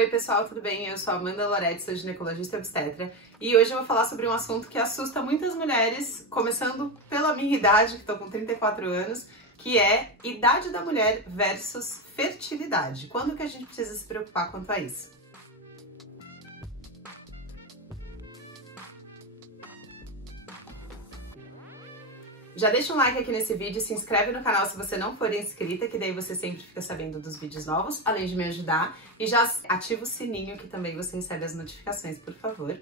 Oi pessoal, tudo bem? Eu sou a Amanda Loretti, sou ginecologista obstetra e hoje eu vou falar sobre um assunto que assusta muitas mulheres, começando pela minha idade, que estou com 34 anos, que é idade da mulher versus fertilidade. Quando que a gente precisa se preocupar quanto a isso? Já deixa um like aqui nesse vídeo, se inscreve no canal se você não for inscrita, que daí você sempre fica sabendo dos vídeos novos, além de me ajudar. E já ativa o sininho, que também você recebe as notificações, por favor.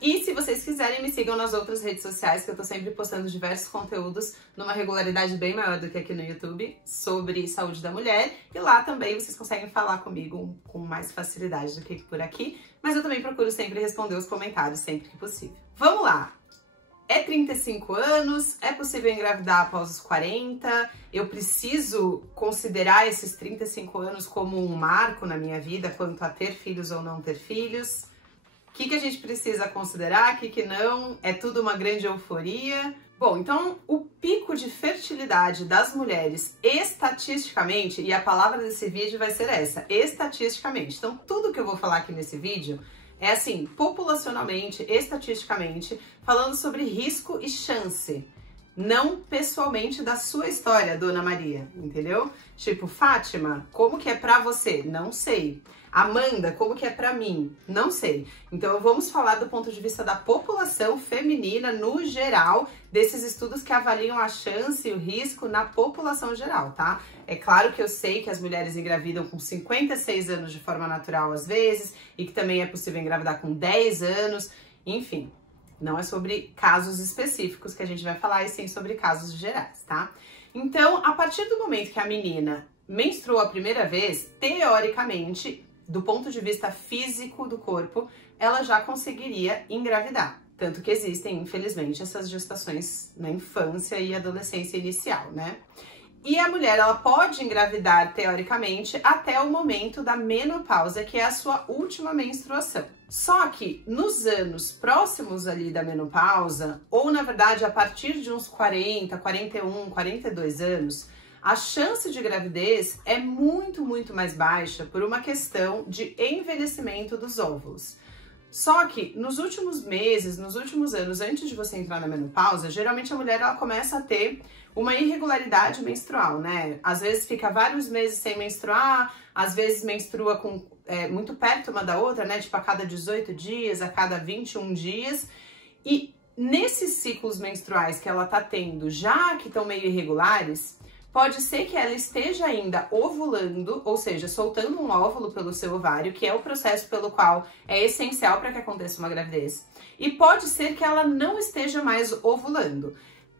E se vocês quiserem, me sigam nas outras redes sociais, que eu tô sempre postando diversos conteúdos numa regularidade bem maior do que aqui no YouTube, sobre saúde da mulher. E lá também vocês conseguem falar comigo com mais facilidade do que por aqui. Mas eu também procuro sempre responder os comentários, sempre que possível. Vamos lá! É 35 anos, é possível engravidar após os 40, eu preciso considerar esses 35 anos como um marco na minha vida quanto a ter filhos ou não ter filhos. O que a gente precisa considerar, o que não? É tudo uma grande euforia? Bom, então o pico de fertilidade das mulheres estatisticamente, e a palavra desse vídeo vai ser essa, estatisticamente. Então tudo que eu vou falar aqui nesse vídeo é assim, populacionalmente, estatisticamente, falando sobre risco e chance. Não pessoalmente da sua história, Dona Maria, entendeu? Tipo, Fátima, como que é pra você? Não sei. Amanda, como que é pra mim? Não sei. Então vamos falar do ponto de vista da população feminina no geral, desses estudos que avaliam a chance e o risco na população geral, tá? É claro que eu sei que as mulheres engravidam com 56 anos de forma natural às vezes, e que também é possível engravidar com 10 anos, enfim. Não é sobre casos específicos que a gente vai falar, e sim sobre casos gerais, tá? Então, a partir do momento que a menina menstruou a primeira vez, teoricamente, do ponto de vista físico do corpo, ela já conseguiria engravidar. Tanto que existem, infelizmente, essas gestações na infância e adolescência inicial, né? E a mulher, ela pode engravidar, teoricamente, até o momento da menopausa, que é a sua última menstruação. Só que nos anos próximos ali da menopausa, ou na verdade a partir de uns 40, 41, 42 anos, a chance de gravidez é muito mais baixa por uma questão de envelhecimento dos óvulos. Só que nos últimos meses, nos últimos anos, antes de você entrar na menopausa, geralmente a mulher ela começa a ter uma irregularidade menstrual, né? Às vezes fica vários meses sem menstruar, às vezes menstrua com, muito perto uma da outra, né? Tipo a cada 18 dias, a cada 21 dias. E nesses ciclos menstruais que ela tá tendo, já que estão meio irregulares, pode ser que ela esteja ainda ovulando, ou seja, soltando um óvulo pelo seu ovário, que é o processo pelo qual é essencial para que aconteça uma gravidez. E pode ser que ela não esteja mais ovulando.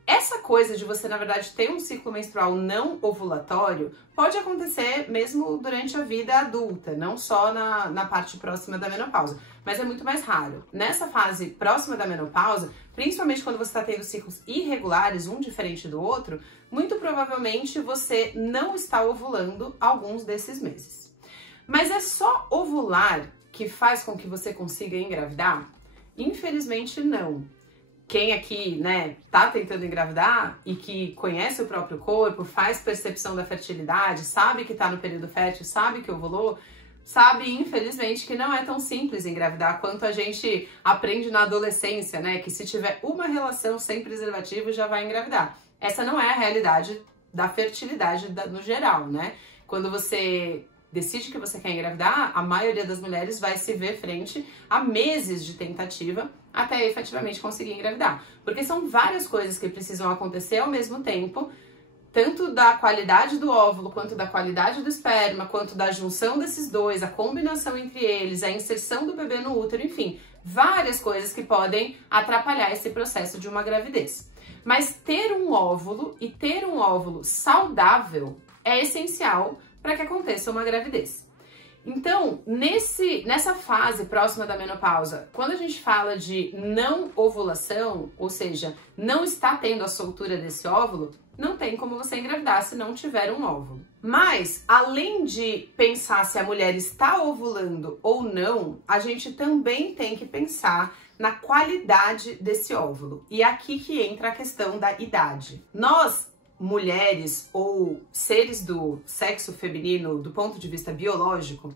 Essa coisa de você, na verdade, ter um ciclo menstrual não ovulatório pode acontecer mesmo durante a vida adulta, não só na parte próxima da menopausa, mas é muito mais raro. Nessa fase próxima da menopausa, principalmente quando você está tendo ciclos irregulares, um diferente do outro, muito provavelmente você não está ovulando alguns desses meses. Mas é só ovular que faz com que você consiga engravidar? Infelizmente não. Quem aqui, né, tá tentando engravidar e que conhece o próprio corpo, faz percepção da fertilidade, sabe que tá no período fértil, sabe que ovulou, sabe, infelizmente, que não é tão simples engravidar quanto a gente aprende na adolescência, né, que se tiver uma relação sem preservativo já vai engravidar. Essa não é a realidade da fertilidade no geral, né? Quando você decide que você quer engravidar, a maioria das mulheres vai se ver frente a meses de tentativa até efetivamente conseguir engravidar. Porque são várias coisas que precisam acontecer ao mesmo tempo, tanto da qualidade do óvulo, quanto da qualidade do esperma, quanto da junção desses dois, a combinação entre eles, a inserção do bebê no útero, enfim, várias coisas que podem atrapalhar esse processo de uma gravidez. Mas ter um óvulo e ter um óvulo saudável é essencial para que aconteça uma gravidez. Então, nessa fase próxima da menopausa, quando a gente fala de não ovulação, ou seja, não está tendo a soltura desse óvulo, não tem como você engravidar se não tiver um óvulo. Mas, além de pensar se a mulher está ovulando ou não, a gente também tem que pensar na qualidade desse óvulo. E é aqui que entra a questão da idade. Nós, mulheres ou seres do sexo feminino, do ponto de vista biológico,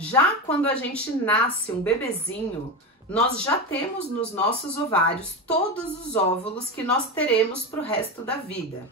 Já quando a gente nasce um bebezinho, nós já temos nos nossos ovários todos os óvulos que nós teremos para o resto da vida.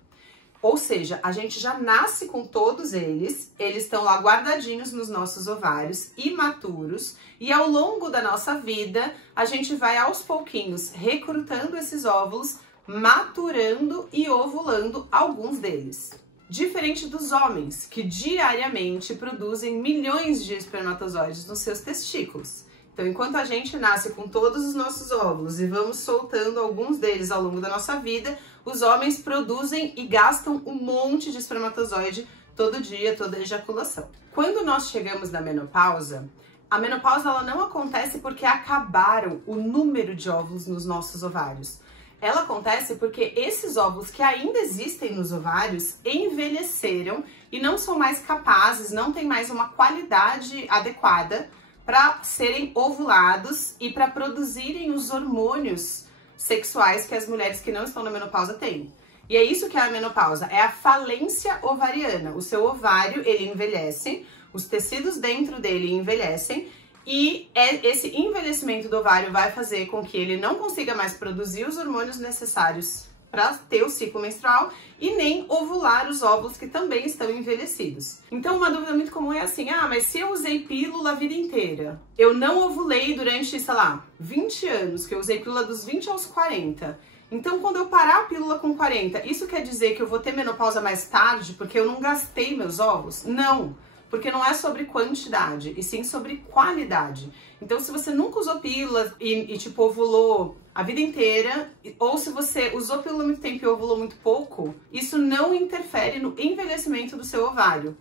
Ou seja, a gente já nasce com todos eles estão lá guardadinhos nos nossos ovários, imaturos, e ao longo da nossa vida, a gente vai aos pouquinhos recrutando esses óvulos, maturando e ovulando alguns deles. Diferente dos homens, que diariamente produzem milhões de espermatozoides nos seus testículos. Então, enquanto a gente nasce com todos os nossos óvulos e vamos soltando alguns deles ao longo da nossa vida, os homens produzem e gastam um monte de espermatozoide todo dia, toda ejaculação. Quando nós chegamos na menopausa, a menopausa ela não acontece porque acabaram o número de óvulos nos nossos ovários. Ela acontece porque esses óvulos que ainda existem nos ovários envelheceram e não são mais capazes, não têm mais uma qualidade adequada para serem ovulados e para produzirem os hormônios sexuais que as mulheres que não estão na menopausa têm. E é isso que é a menopausa, é a falência ovariana. O seu ovário, ele envelhece, os tecidos dentro dele envelhecem e esse envelhecimento do ovário vai fazer com que ele não consiga mais produzir os hormônios necessários para ter o ciclo menstrual e nem ovular os óvulos que também estão envelhecidos. Então uma dúvida muito comum é assim, mas se eu usei pílula a vida inteira, eu não ovulei durante, sei lá, 20 anos, que eu usei pílula dos 20 aos 40, então quando eu parar a pílula com 40, isso quer dizer que eu vou ter menopausa mais tarde porque eu não gastei meus óvulos? Não! Porque não é sobre quantidade, e sim sobre qualidade. Então, se você nunca usou pílula e tipo, ovulou a vida inteira, ou se você usou pílula muito tempo e ovulou muito pouco, isso não interfere no envelhecimento do seu ovário,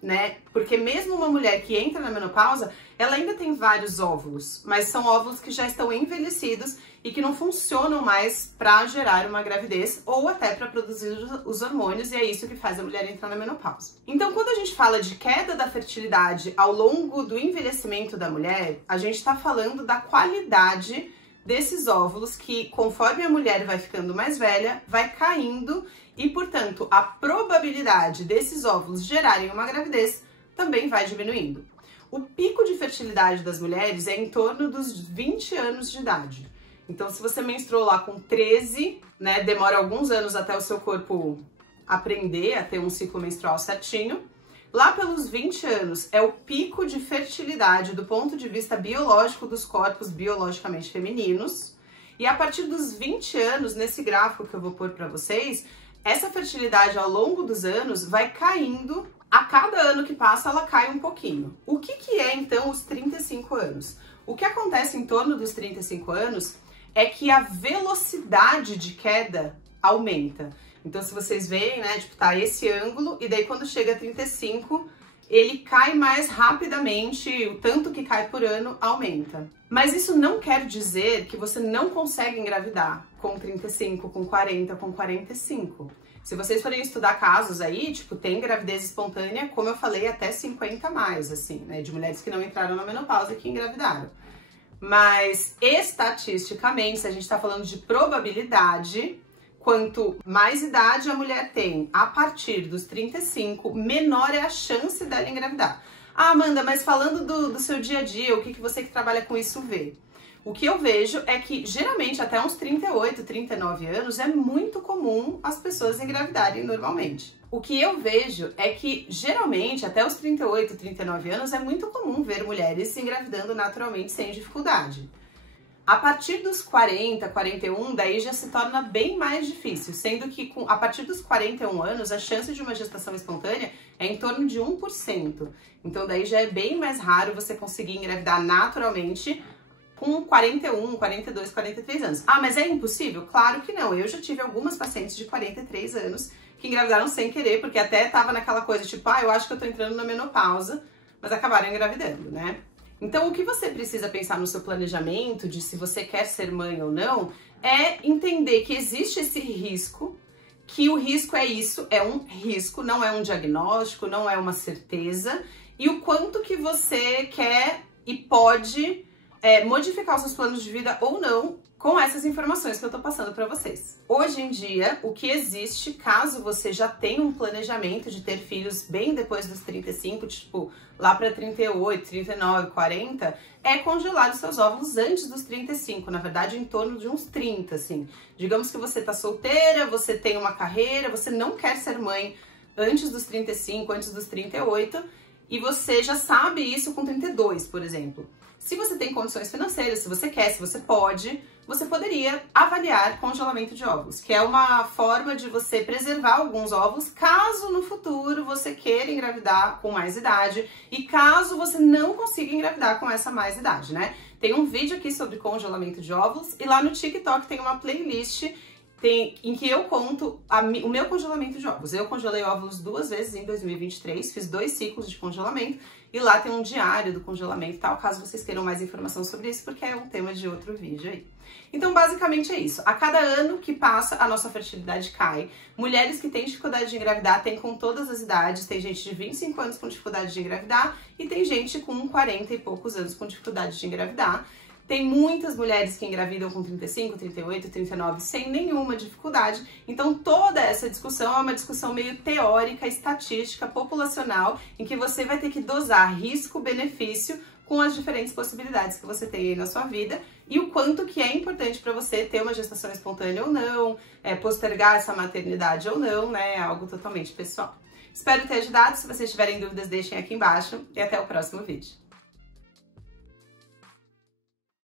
né? Porque mesmo uma mulher que entra na menopausa, ela ainda tem vários óvulos, mas são óvulos que já estão envelhecidos e que não funcionam mais para gerar uma gravidez ou até para produzir os hormônios, e é isso que faz a mulher entrar na menopausa. Então, quando a gente fala de queda da fertilidade ao longo do envelhecimento da mulher, a gente está falando da qualidade desses óvulos que, conforme a mulher vai ficando mais velha, vai caindo e, portanto, a probabilidade desses óvulos gerarem uma gravidez também vai diminuindo. O pico de fertilidade das mulheres é em torno dos 20 anos de idade. Então, se você menstruou lá com 13, né, demora alguns anos até o seu corpo aprender a ter um ciclo menstrual certinho. Lá pelos 20 anos é o pico de fertilidade do ponto de vista biológico dos corpos biologicamente femininos. E a partir dos 20 anos, nesse gráfico que eu vou pôr para vocês, essa fertilidade ao longo dos anos vai caindo. A cada ano que passa, ela cai um pouquinho. O que é, então, os 35 anos? O que acontece em torno dos 35 anos é que a velocidade de queda aumenta. Então, se vocês veem, né, tipo, tá esse ângulo, e daí quando chega a 35, ele cai mais rapidamente, o tanto que cai por ano aumenta. Mas isso não quer dizer que você não consegue engravidar com 35, com 40, com 45. Se vocês forem estudar casos aí, tipo, tem gravidez espontânea, como eu falei, até 50 mais, assim, né, de mulheres que não entraram na menopausa e que engravidaram. Mas, estatisticamente, se a gente está falando de probabilidade, quanto mais idade a mulher tem a partir dos 35, menor é a chance dela engravidar. Ah, Amanda, mas falando do seu dia a dia, o que você que trabalha com isso vê? O que eu vejo é que, geralmente, até uns 38, 39 anos, é muito comum as pessoas engravidarem normalmente. O que eu vejo é que, geralmente, até os 38, 39 anos, é muito comum ver mulheres se engravidando naturalmente sem dificuldade. A partir dos 40, 41, daí já se torna bem mais difícil, sendo que a partir dos 41 anos, a chance de uma gestação espontânea é em torno de 1%. Então, daí já é bem mais raro você conseguir engravidar naturalmente com 41, 42, 43 anos. Ah, mas é impossível? Claro que não. Eu já tive algumas pacientes de 43 anos que engravidaram sem querer, porque até tava naquela coisa tipo, eu acho que eu tô entrando na menopausa, mas acabaram engravidando, né? Então, o que você precisa pensar no seu planejamento de se você quer ser mãe ou não, é entender que existe esse risco, que o risco é isso, é um risco, não é um diagnóstico, não é uma certeza, e o quanto que você quer e pode modificar os seus planos de vida ou não com essas informações que eu tô passando para vocês. Hoje em dia, o que existe, caso você já tenha um planejamento de ter filhos bem depois dos 35, tipo lá para 38, 39, 40, é congelar os seus óvulos antes dos 35, na verdade em torno de uns 30, assim. Digamos que você tá solteira, você tem uma carreira, você não quer ser mãe antes dos 35, antes dos 38, e você já sabe isso com 32, por exemplo. Se você tem condições financeiras, se você quer, se você pode, você poderia avaliar congelamento de óvulos, que é uma forma de você preservar alguns óvulos caso no futuro você queira engravidar com mais idade e caso você não consiga engravidar com essa mais idade, né? Tem um vídeo aqui sobre congelamento de óvulos e lá no TikTok tem uma playlist em que eu conto o meu congelamento de óvulos. Eu congelei óvulos 2 vezes em 2023, fiz 2 ciclos de congelamento e lá tem um diário do congelamento e tal, caso vocês queiram mais informação sobre isso, porque é um tema de outro vídeo aí. Então, basicamente é isso. A cada ano que passa, a nossa fertilidade cai. Mulheres que têm dificuldade de engravidar têm com todas as idades. Tem gente de 25 anos com dificuldade de engravidar e tem gente com 40 e poucos anos com dificuldade de engravidar. Tem muitas mulheres que engravidam com 35, 38, 39 sem nenhuma dificuldade. Então toda essa discussão é uma discussão meio teórica, estatística, populacional, em que você vai ter que dosar risco-benefício com as diferentes possibilidades que você tem aí na sua vida e o quanto que é importante para você ter uma gestação espontânea ou não, postergar essa maternidade ou não, né? É algo totalmente pessoal. Espero ter ajudado. Se vocês tiverem dúvidas, deixem aqui embaixo e até o próximo vídeo.